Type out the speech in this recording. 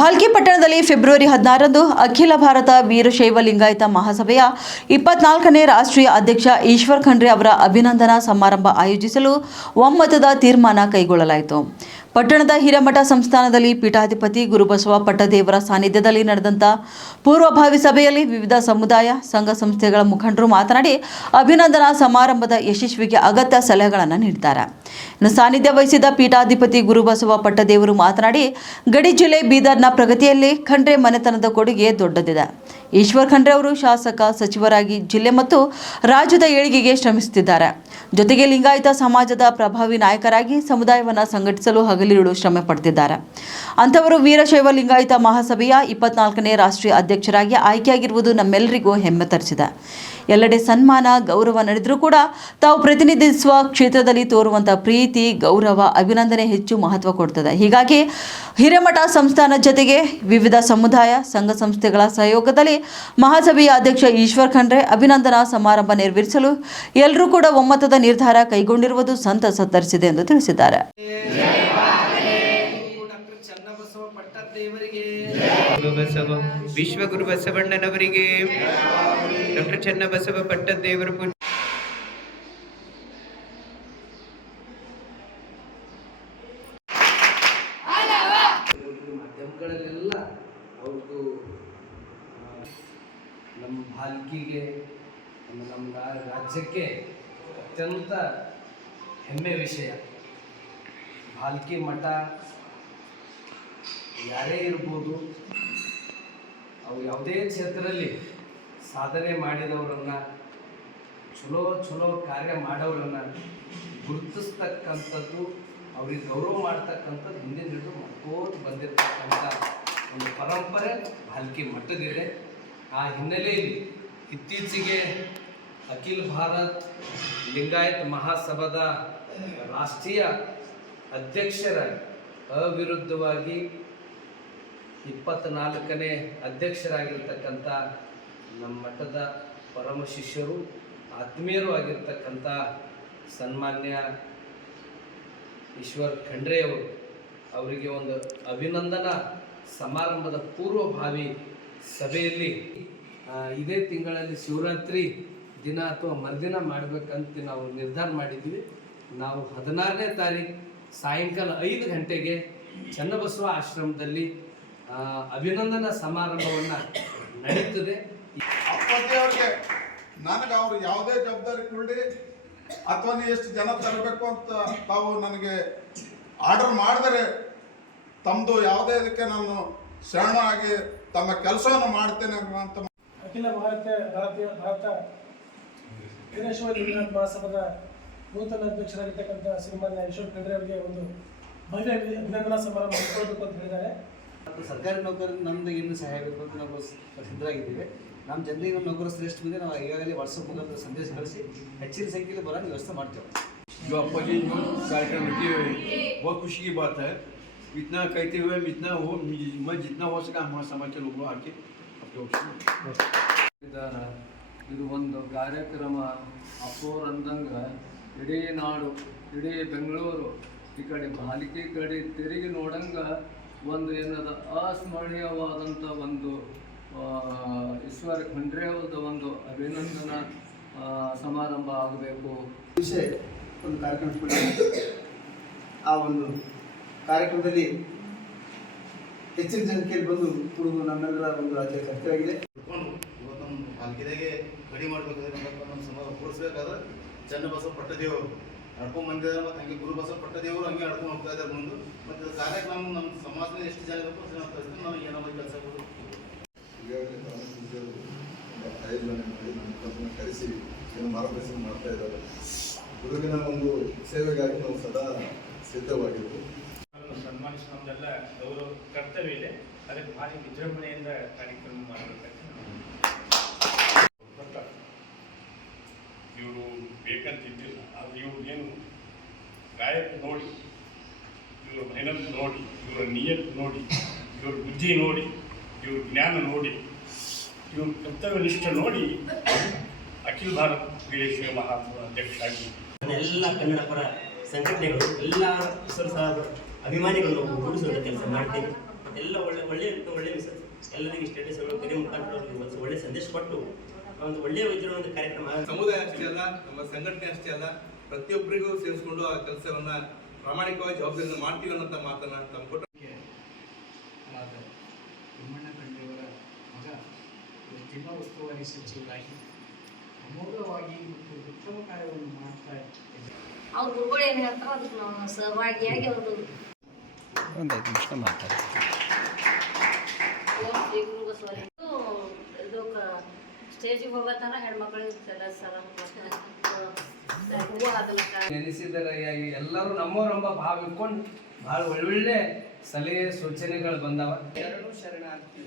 ಭಾಲ್ಕಿ ಪಟ್ಟಣದಲ್ಲಿ ಫೆಬ್ರವರಿ 16ರಂದು ಅಖಿಲ ಭಾರತ ವೀರಶೈವ ಲಿಂಗಾಯತ ಮಹಾಸಭೆಯ 24ನೇ ರಾಷ್ಟ್ರೀಯ ಅಧ್ಯಕ್ಷ ಈಶ್ವರ್ ಖಂಡ್ರೆ ಅವರ ಅಭಿನಂದನಾ ಸಮಾರಂಭ ಆಯೋಜಿಸಲು ಒಮ್ಮತದ ತೀರ್ಮಾನ ಕೈಗೊಳ್ಳಲಾಯಿತು. ಪಟ್ಟಣದ ಹಿರೇಮಠ ಸಂಸ್ಥಾನದಲ್ಲಿ ಪೀಠಾಧಿಪತಿ ಗುರುಬಸವ ಪಟ್ಟದೇವರ ಸಾನ್ನಿಧ್ಯದಲ್ಲಿ ನಡೆದಂಥ ಪೂರ್ವಭಾವಿ ಸಭೆಯಲ್ಲಿ ವಿವಿಧ ಸಮುದಾಯ ಸಂಘ ಸಂಸ್ಥೆಗಳ ಮುಖಂಡರು ಮಾತನಾಡಿ ಅಭಿನಂದನಾ ಸಮಾರಂಭದ ಯಶಸ್ವಿಗೆ ಅಗತ್ಯ ಸಲಹೆಗಳನ್ನು ನೀಡಿದ್ದಾರೆ. ಇನ್ನು ಸಾನ್ನಿಧ್ಯ ವಹಿಸಿದ ಪೀಠಾಧಿಪತಿ ಗುರುಬಸವ ಪಟ್ಟದೇವರು ಮಾತನಾಡಿ, ಗಡಿ ಜಿಲ್ಲೆ ಬೀದರ್ನ ಪ್ರಗತಿಯಲ್ಲಿ ಖಂಡ್ರೆ ಮನೆತನದ ಕೊಡುಗೆ ದೊಡ್ಡದಿದೆ. ಈಶ್ವರ್ ಖಂಡ್ರೆ ಅವರು ಶಾಸಕ, ಸಚಿವರಾಗಿ ಜಿಲ್ಲೆ ಮತ್ತು ರಾಜ್ಯದ ಏಳಿಗೆಗೆ ಶ್ರಮಿಸುತ್ತಿದ್ದಾರೆ. ಜೊತೆಗೆ ಲಿಂಗಾಯತ ಸಮಾಜದ ಪ್ರಭಾವಿ ನಾಯಕರಾಗಿ ಸಮುದಾಯವನ್ನು ಸಂಘಟಿಸಲು ಹಗಲಿರುಳು ಶ್ರಮ ಪಡುತ್ತಿದ್ದಾರೆ. ಅಂಥವರು ವೀರಶೈವ ಲಿಂಗಾಯತ ಮಹಾಸಭೆಯ 24ನೇ ರಾಷ್ಟ್ರೀಯ ಅಧ್ಯಕ್ಷರಾಗಿ ಆಯ್ಕೆಯಾಗಿರುವುದು ನಮ್ಮೆಲ್ಲರಿಗೂ ಹೆಮ್ಮೆ ತರಿಸಿದೆ. ಎಲ್ಲೆಡೆ ಸನ್ಮಾನ, ಗೌರವ ನಡೆದರೂ ಕೂಡ ತಾವು ಪ್ರತಿನಿಧಿಸುವ ಕ್ಷೇತ್ರದಲ್ಲಿ ತೋರುವಂಥ ಪ್ರೀತಿ, ಗೌರವ, ಅಭಿನಂದನೆ ಹೆಚ್ಚು ಮಹತ್ವ ಕೊಡ್ತದೆ. ಹೀಗಾಗಿ ಹಿರೇಮಠ ಸಂಸ್ಥಾನ ಜೊತೆಗೆ ವಿವಿಧ ಸಮುದಾಯ ಸಂಘ ಸಂಸ್ಥೆಗಳ ಸಹಯೋಗದಲ್ಲಿ ಮಹಾಸಭೆಯ ಅಧ್ಯಕ್ಷ ಈಶ್ವರ್ ಖಂಡ್ರೆ ಅಭಿನಂದನಾ ಸಮಾರಂಭ ನೆರವೇರಿಸಲು ಎಲ್ಲರೂ ಕೂಡ ಒಮ್ಮತದ ನಿರ್ಧಾರ ಕೈಗೊಂಡಿರುವುದು ಸಂತಸ ತರಿಸಿದೆ ಎಂದು ತಿಳಿಸಿದ್ದಾರೆ. ವಿಶ್ವಗುರು ಬಸವಣ್ಣನವರಿಗೆ, ಡಾಕ್ಟರ್ ಚನ್ನಬಸವ ಪಟ್ಟದೇವರ ಮಾಧ್ಯಮಗಳಲ್ಲೆಲ್ಲ ಅವ್ರದ್ದು ನಮ್ಮ ಭಾಲ್ಕಿಗೆ, ನಮ್ಮ ರಾಜ್ಯಕ್ಕೆ ಅತ್ಯಂತ ಹೆಮ್ಮೆ ವಿಷಯ. ಭಾಲ್ಕಿ ಮಠ ಯಾರೇ ಇರ್ಬೋದು, ಅವ್ರು ಯಾವುದೇ ಕ್ಷೇತ್ರದಲ್ಲಿ ಸಾಧನೆ ಮಾಡಿದವರನ್ನು, ಚಲೋ ಕಾರ್ಯ ಮಾಡೋರನ್ನು ಗುರುತಿಸ್ತಕ್ಕಂಥದ್ದು, ಅವ್ರಿಗೆ ಗೌರವ ಮಾಡ್ತಕ್ಕಂಥದ್ದು ಹಿಂದಿನ ಹಿಡಿದು ಮಾಡ್ಕೋತ ಬಂದಿರತಕ್ಕಂಥ ಒಂದು ಪರಂಪರೆ ಭಾಲ್ಕಿ ಮಠದಿದೆ. ಆ ಹಿನ್ನೆಲೆಯಲ್ಲಿ ಇತ್ತೀಚೆಗೆ ಅಖಿಲ ಭಾರತ್ ಲಿಂಗಾಯತ್ ಮಹಾಸಭಾದ ರಾಷ್ಟ್ರೀಯ ಅಧ್ಯಕ್ಷರ ಅವಿರುದ್ಧವಾಗಿ 24ನೇ ಅಧ್ಯಕ್ಷರಾಗಿರ್ತಕ್ಕಂಥ ನಮ್ಮ ಮಠದ ಪರಮ ಶಿಷ್ಯರು, ಆತ್ಮೀಯರು ಆಗಿರ್ತಕ್ಕಂಥ ಸನ್ಮಾನ್ಯ ಈಶ್ವರ್ ಖಂಡ್ರೆ ಅವರಿಗೆ ಒಂದು ಅಭಿನಂದನಾ ಸಮಾರಂಭದ ಪೂರ್ವಭಾವಿ ಸಭೆಯಲ್ಲಿ ಇದೇ ತಿಂಗಳಲ್ಲಿ ಶಿವರಾತ್ರಿ ದಿನ ಅಥವಾ ಮರುದಿನ ಮಾಡಬೇಕಂತ ನಾವು ನಿರ್ಧಾರ ಮಾಡಿದ್ವಿ. ನಾವು 16ನೇ ತಾರೀಕು ಸಾಯಂಕಾಲ 5 ಗಂಟೆಗೆ ಚನ್ನಬಸವ ಆಶ್ರಮದಲ್ಲಿ ಅಭಿನಂದನಾ ಸಮಾರಂಭವನ್ನು ನಡೀತದೆ. ಅಪ್ಪಾಜಿಯವ್ರಿಗೆ ನನಗೆ ಅವರು ಯಾವುದೇ ಜವಾಬ್ದಾರಿ ಕೊಡಿ ಅಥವಾ ನೀವು ಎಷ್ಟು ಜನ ತರಬೇಕು ಅಂತ ತಾವು ನನಗೆ ಆರ್ಡರ್ ಮಾಡಿದರೆ ತಮ್ಮದು ಯಾವುದೇ ಇದಕ್ಕೆ ನಾನು ಶರಣ ಆಗಿ ತಮ್ಮ ಕೆಲಸವನ್ನು ಮಾಡ್ತೇನೆ ಅಂತ. ಅಖಿಲ ಭಾರತ ವೀರಶೈವ ಲಿಂಗಾಯತ ಮಹಾಸಭಾದ ನೂತನ ಅಧ್ಯಕ್ಷರಾಗಿರ್ತಕ್ಕಂಥ ಶ್ರೀಮಾನ್ಯ ಈಶ್ವರ್ ಖಂಡ್ರೆ ಅವರಿಗೆ ಒಂದು ಭವ್ಯ ಅಭಿನಂದನಾ ಸಮಾರಂಭ ನಡೆಸಬೇಕು ಅಂತ ಹೇಳಿದ್ದಾರೆ. ಮತ್ತು ಸರ್ಕಾರಿ ನೌಕರರು ನಮ್ದು ಇನ್ನೂ ಸಹಾಯ ಬೇಕು ಅಂತ ನಾವು ಸಿದ್ಧರಾಗಿದ್ದೀವಿ. ನಮ್ಮ ಜನರಿಗೆ ನಮ್ಮ ನೌಕರ ಶ್ರೇಷ್ಠ ಬಂದರೆ ನಾವು ಈಗಾಗಲೇ ವಾಟ್ಸಪ್ ಮುಖಾಂತರ ಸಂದೇಶ ಕಳಿಸಿ ಹೆಚ್ಚಿನ ಸಂಖ್ಯೆಯಲ್ಲಿ ಬರೋಣ ವ್ಯವಸ್ಥೆ ಮಾಡ್ತೇವೆ. जो आपका जी कार्यक्रम रखे हुए बहुत खुशी की बात है. इतना कहते हुए इतना हो, मैं जितना हो सका हमारे समाज के लोगों आके ಇದು ಒಂದು ಕಾರ್ಯಕ್ರಮ ಅಪೋರಂದಂಗ ಇಡೀ ನಾಡು, ಇಡೀ ಬೆಂಗಳೂರು, ಈ ಕಡೆ ಭಾಲ್ಕಿ ಕಡೆ ತಿರುಗಿ ನೋಡಂಗ ಒಂದು ಏನದ ಅಸ್ಮರಣೀಯವಾದಂಥ ಒಂದು ಈಶ್ವರ್ ಖಂಡ್ರೆ ಅವರದ ಒಂದು ಅಭಿನಂದನಾ ಸಮಾರಂಭ ಆಗಬೇಕು. ವಿಷಯ ಒಂದು ಕಾರ್ಯಕ್ರಮ ಆ ಒಂದು ಕಾರ್ಯಕ್ರಮದಲ್ಲಿ ಹೆಚ್ಚಿನ ಸಂಖ್ಯೆಯಲ್ಲಿ ಬಂದು ಕುಡಿದು ನಮ್ಮೆಲ್ಲರ ಒಂದು ರಾಜ್ಯ ಕರ್ತವ್ಯವಾಗಿದೆ. ಇವತ್ತು ನಮ್ಮ ಭಾಲ್ಕಿದಾಗೆ ಗಡಿ ಮಾಡಬೇಕಾದ್ರೆ ನಮ್ಮ ಸಮಾಜ ಕೂಡಿಸ್ಬೇಕಾದ್ರೆ ಚನ್ನಬಸವ ಪಟ್ಟದೇವರು ನಡ್ಕೊಂಡು ಬಂದಿದ್ದಾರೆ. ಮತ್ತು ಹಂಗೆ ಗುರುಬಸವ ಪಟ್ಟದೇವರು ಹಂಗೆ ನಡ್ಕೊಂಡು ಹೋಗ್ತಾ ಇದ್ದಾರೆ ಮುಂದೆ. ಮತ್ತು ಕಾರ್ಯಕ್ರಮ ನಮ್ಮ ಸಮಾಜದಲ್ಲಿ ಎಷ್ಟು ಜನ ಇರಬೇಕು ಅಷ್ಟು ಜನ ನಾವು ಏನಾದ್ರು ಕೆಲಸ ಕೊಡಬೇಕು. ಈಗಾಗಲೇ 5 ಜನ ಮಾಡಿ ನಮ್ಮ ಕರೆಸಿ ಏನು ಮಾರ್ಗದರ್ಶನ ಮಾಡ್ತಾ ಇದ್ದಾರೆ. ಗುರುವಿನ ಒಂದು ಸೇವೆಗಾಗಿ ನಾವು ಸದಾ ಸಿದ್ಧವಾಗಿದ್ದು ಸನ್ಮಾನಿಸುವ ನಮ್ಮೆಲ್ಲ ಗೌರವ ಕರ್ತವ್ಯ ಇದೆ. ಅದಕ್ಕೆ ಭಾರಿ ವಿಜೃಂಭಣೆಯಿಂದ ಕಾರ್ಯಕ್ರಮ ಮಾಡಬೇಕಂತ ಇವರು ಬೇಕಂತಿದ್ದಿಲ್ಲ. ಆದರೆ ಇವ್ರು ಏನು ಗಾಯಕ ನೋಡಿ, ಇವ್ರ ಮೆಹನತ್ ನೋಡಿ, ಇವರ ನಿಯತ್ ನೋಡಿ, ಇವ್ರ ಬುದ್ಧಿ ನೋಡಿ, ಇವ್ರ ಜ್ಞಾನ ನೋಡಿ, ಇವ್ರ ಕರ್ತವ್ಯ ನಿಷ್ಠೆ ನೋಡಿ ಅಖಿಲ ಭಾರತ ವೀರಶೈವ ಮಹಾಸಭಾ ಅಧ್ಯಕ್ಷರಾಗಿ ಎಲ್ಲ ಕನ್ನಡ ಪರ ಸಂಘಟನೆಗಳು, ಎಲ್ಲ ಅಭಿಮಾನಿಗಳು ಕೂಡಿಸುವಂಥ ಕೆಲಸ ಮಾಡ್ತೀವಿ. ಎಲ್ಲ ಒಳ್ಳೆ ಮಿಸಸ್ ಎಲ್ಲರಿಗೂ ಸ್ಟೇಟಸ್ಗಳು ಕರೆ ಮುಖಾಂತರ ಒಂದು ಒಳ್ಳೆ ಸಂದೇಶ ಕೊಟ್ಟು ಒಂದು ಒಳ್ಳೆಯ ವೈದ್ಯರ ಒಂದು ಕಾರ್ಯಕ್ರಮ. ಸಮುದಾಯ ಅಷ್ಟೇ ಅಲ್ಲ, ನಮ್ಮ ಸಂಘಟನೆ ಅಷ್ಟೇ ಅಲ್ಲ, ಪ್ರತಿಯೊಬ್ಬರಿಗೂ ಸೇರಿಸ್ಕೊಂಡು ಆ ಕೆಲಸವನ್ನ ಪ್ರಾಮಾಣಿಕವಾಗಿ ಜವಾಬ್ದಾರಿಯಿಂದ ಮಾಡ್ತೀವಿ ಅನ್ನೋಂಥ ಮಾತನ್ನ ತಮ್ಮ ಕೊಟ್ಟು ತಿಮ್ಮಣ್ಣ ಖಂಡ್ರೆಯವರ ಮಗ ಜಿಲ್ಲಾ ಉಸ್ತುವಾರಿ ಸಚಿವರಾಗಿ ಅಮೋಘವಾಗಿ ಮತ್ತು ಉತ್ತಮ ಕಾರ್ಯವನ್ನು ಮಾಡ್ತಾ ಇದ್ದಾರೆ. ಅವ್ರ ಗುರುಗಳು ಏನು ಹೇಳ್ತಾರೋ ಅದಕ್ಕೆ ನಾವು ಸಹಭಾಗಿಯಾಗಿ ಅವ್ರದ್ದು ಶ್ರೀ ಗುರು ಬಸವಲಿಂಗ ಇದು ಸ್ಟೇಜಿಗೆ ಹೋಗತ್ತಾನ ಹೆಣ್ಮಕ್ಳಿಗೆ ಸಲ ಹೂವು ಹಾಕಲಕ್ಕ ನೆನೆಸಿದರೆ ಎಲ್ಲರೂ ನಮ್ಮವರೆಂಬ ಭಾವ ಇಟ್ಕೊಂಡು ಭಾಳ ಒಳ್ಳೊಳ್ಳೆ ಸಲಹೆ ಸೂಚನೆಗಳು ಬಂದವ. ಶರಣಾರ್ಥಿ